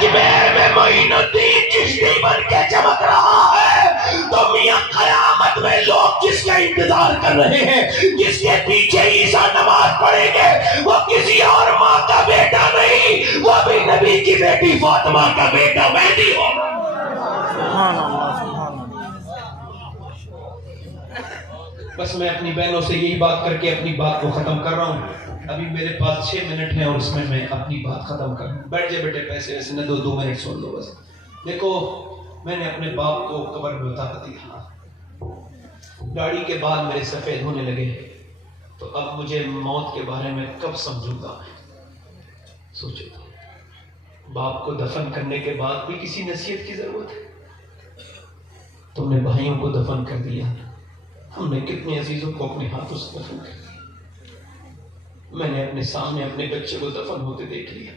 اجمیر میں معین الدین چشتی بن کے چمک رہا ہے تو میاں قیامت میں لوگ جس کا انتظار کر رہے ہیں، جس کے پیچھے عیسیٰ نماز پڑھیں گے، وہ کسی اور ماں کا بیٹا نہیں، وہ بھی نبی کی بیٹی فاطمہ کا بیٹا مہدی ہوگا۔ سبحان اللہ سبحان اللہ۔ بس میں اپنی بہنوں سے یہی بات کر کے اپنی بات کو ختم کر رہا ہوں۔ ابھی میرے پاس 6 منٹ ہیں اور اس میں اپنی بات ختم کر دوں۔ بیٹھ جائے بیٹے، پیسے ویسے نہ 2 منٹ سن لو بس۔ دیکھو، میں نے اپنے باپ کو قبر میں اتار دیا، داڑھی کے بعد میرے سفید ہونے لگے، تو اب مجھے موت کے بارے میں کب سمجھوں گا میں؟ سوچو تو، باپ کو دفن کرنے کے بعد بھی کسی نصیحت کی ضرورت ہے؟ تم نے بھائیوں کو دفن کر دیا، ہم نے کتنے عزیزوں کو اپنے ہاتھوں سے دفن کر دیا۔ میں نے اپنے سامنے اپنے بچے کو دفن ہوتے دیکھ لیا۔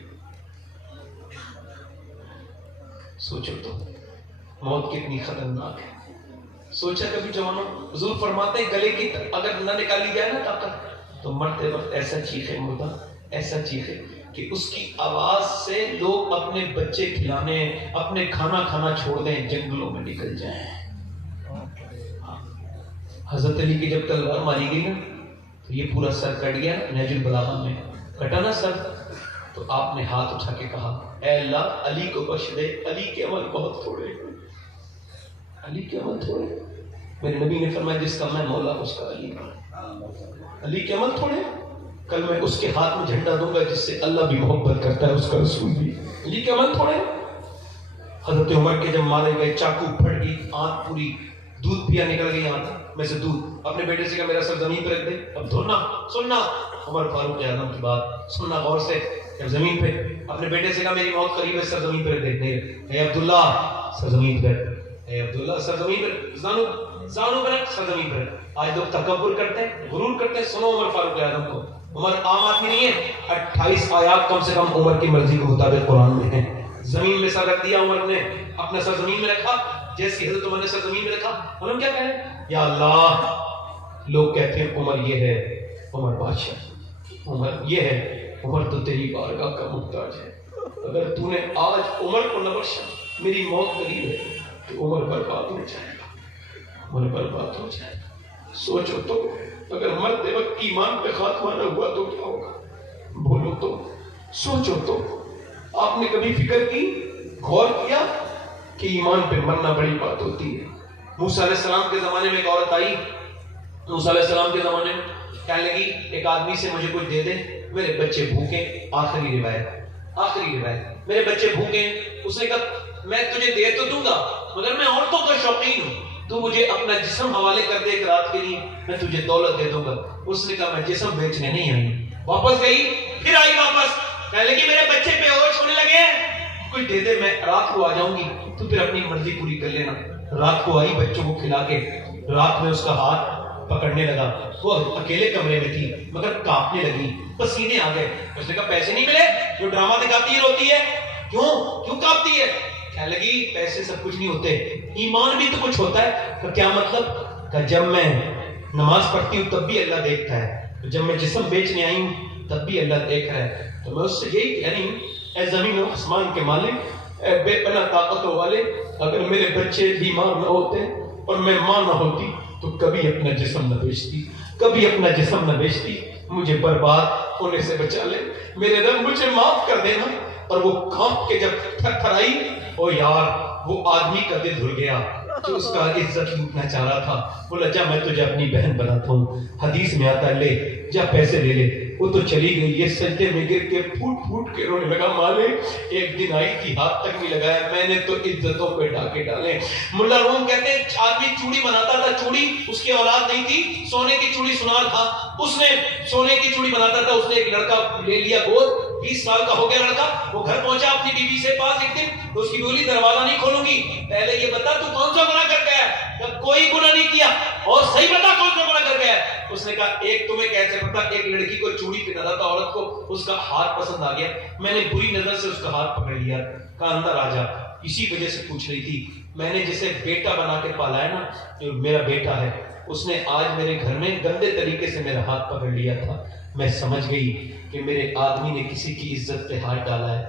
سوچو تو، موت کتنی خطرناک ہے۔ سوچا کبھی جوانوں، حضور فرماتے ہیں گلے کی اگر نہ نکالی جائے نا طاقت، تو مرتے وقت ایسا چیخے مردہ، ایسا چیخے کہ اس کی آواز سے لوگ اپنے بچے کھلانے، اپنے کھانا کھانا چھوڑ دیں، جنگلوں میں نکل جائیں۔ حضرت علی کی جب تلوار ماری گئی نا تو یہ پورا سر کٹ گیا، نہج البلاغہ میں کٹا نا سر، تو آپ نے ہاتھ اٹھا کے کہا اے اللہ علی کو بخش دے، علی کے عمل بہت تھوڑے، علی کے عمل تھوڑے۔ میرے نبی نے فرمایا جس کا میں مولا اس کا علی، علی کے عمل تھوڑے، کل میں اس کے ہاتھ میں جھنڈا دوں گا جس سے اللہ بھی محبت کرتا ہے، اس کا رسول بھی۔ علی کے عمل تھوڑے۔ حضرت عمر کے جب مارے گئے، چاقو پھٹ گئی، آنکھ پوری دودھ پیا نکل گئی آنکھ میں سے دودھ، اپنے بیٹے سے کہا میرا سر زمین پہ رکھ دے، اب دھونا سننا، عمر فاروق اعظم کی بات سننا غور سے، جب زمین پہ اپنے بیٹے سے کہا میری موت قریب ہے، سر زمین پہ رکھ دے، نہیں، اے عبداللہ سر زمین پہ رکھ، اے عبداللہ سر زمین پہ، زانو پہ رکھ، سر زمین پہ رکھ۔ آج لوگ تکبر کرتے ہیں، غرور کرتے ہیں۔ سنو عمر فاروق اعظم کو، عمر عام آدمی نہیں ہے، 28 آیات کم سے کم عمر کی مرضی کے مطابق قرآن میں ہیں۔ زمین میں سر رکھ دیا عمر نے، اپنا سر زمین میں رکھا، جیسی حضرت عمر نے سر زمین میں رکھا، انہوں نے کیا کہہ رہے ہیں؟ یا اللہ، لوگ کہتے ہیں عمر یہ ہے، عمر بادشاہ، عمر یہ ہے، عمر تو تیری بارگاہ کا محتاج ہے، اگر تو نے آج عمر کو نہ بخشا، میری موت قریب ہے، تو عمر برباد ہو جائے گا، عمر برباد ہو جائے گا۔ سوچو تو، اگر مرتے وقت ایمان پہ خاتمہ نہ ہوا تو کیا ہوگا؟ بولو تو، سوچو تو، آپ نے کبھی فکر کی، غور کیا کہ ایمان پہ مرنا بڑی بات ہوتی ہے؟ موسیٰ علیہ السلام کے زمانے میں ایک عورت آئی، موسیٰ علیہ السلام کے زمانے میں کہنے لگی ایک آدمی سے مجھے کچھ دے دے، میرے بچے بھوکے، آخری روایت، میرے بچے بھوکے۔ اس نے کہا میں تجھے دے تو دوں گا مگر میں عورتوں کا شوقین ہوں، تو مجھے اپنا جسم حوالے کر دے ایک رات کے لیے، میں تجھے دولت دے دوں گا۔ اس نے کہا میں جسم بیچنے نہیں آئی۔ واپس گئی، پھر آئی واپس، کہنے لگی میرے بچے بے ہوش ہونے لگے ہیں، کچھ دے دے، میں رات کو آ جاؤں گی، تو پھر اپنی مرضی پوری کر لینا۔ رات کو آئی بچوں کو کھلا کے، رات میں اس کا ہاتھ پکڑنے لگا، وہ اکیلے کمرے میں تھی مگر کانپنے لگی، پسینے آ گئے۔ اس نے کہا پیسے نہیں ملے؟ جو ڈرامہ دکھاتی ہے روتی ہے، کیوں کانپتی ہے؟ کہنے لگی پیسے سب کچھ نہیں ہوتے، ایمان بھی تو کچھ ہوتا ہے۔ کیا مطلب؟ کہ جب میں نماز پڑھتی ہوں تب بھی اللہ دیکھتا ہے، جب میں جسم بیچنے آئی ہوں تب بھی اللہ دیکھ رہا ہے۔ تو میں اس سے یہی کہہ رہی ہوں، اے زمین و آسمان کے مالک، اے بے پناہ طاقتوں والے، اگر میرے بچے بیمار نہ ہوتے اور میں ماں نہ ہوتی تو کبھی اپنا جسم نہ بیچتی، کبھی اپنا جسم نہ بیچتی، مجھے برباد ہونے سے بچا لے، میرے رب مجھے معاف کر دینا۔ اور وہ کانپ کے جب تھر تھر آئی، او یار، وہ آدمی کا دل دھل گیا جو اس کا عزت لوٹنا چاہ رہا تھا۔ بولا جا میں تجھے اپنی بہن بناتا ہوں۔ حدیث میں آتا ہے لے جا پیسے لے لے۔ وہ تو چلی گئی، یہ سجدے میں گر کے پھوٹ پھوٹ کے رونے لگا، مالک ایک دن آئی تھی ہاتھ تک نہیں لگایا، میں نے تو عزتوں پہ ڈاکے ڈالے۔ ملا روم کہتے ہیں آدمی چوڑی بناتا تھا، چوڑی اس کی اولاد نہیں تھی، سونے کی چوڑی سنار تھا، اس نے سونے کی چوڑی بناتا تھا، اس نے ایک لڑکا لے لیا گود، 20 سال کا ہو گیا لڑکا، وہ گھر پہنچا اپنی بیوی سے پاس ایک دن، تو اس کی بیوی دروازہ نہیں کھولوں گی، پہلے یہ بتا تو کون سا گناہ کر گیا ہے؟ جب کوئی گناہ نہیں کیا، اور صحیح بتا کون سا گناہ کر گیا ہے؟ اس نے کہا ایک تمہیں کیسے پتا؟ ایک لڑکی کو چوڑی پہنا تھا، عورت کو اس کا ہاتھ پسند آ گیا، میں نے بری نظر سے اس کا ہاتھ پکڑ لیا، کہا اندر آ جا۔ اسی وجہ سے پوچھ رہی تھی، میں نے جسے بیٹا بنا کے پالا ہے نا، جو میرا بیٹا ہے، اس نے آج میرے گھر میں گندے طریقے سے میرا ہاتھ پکڑ لیا تھا، میں سمجھ گئی کہ میرے آدمی نے کسی کی عزت پہ ہاتھ ڈالا ہے،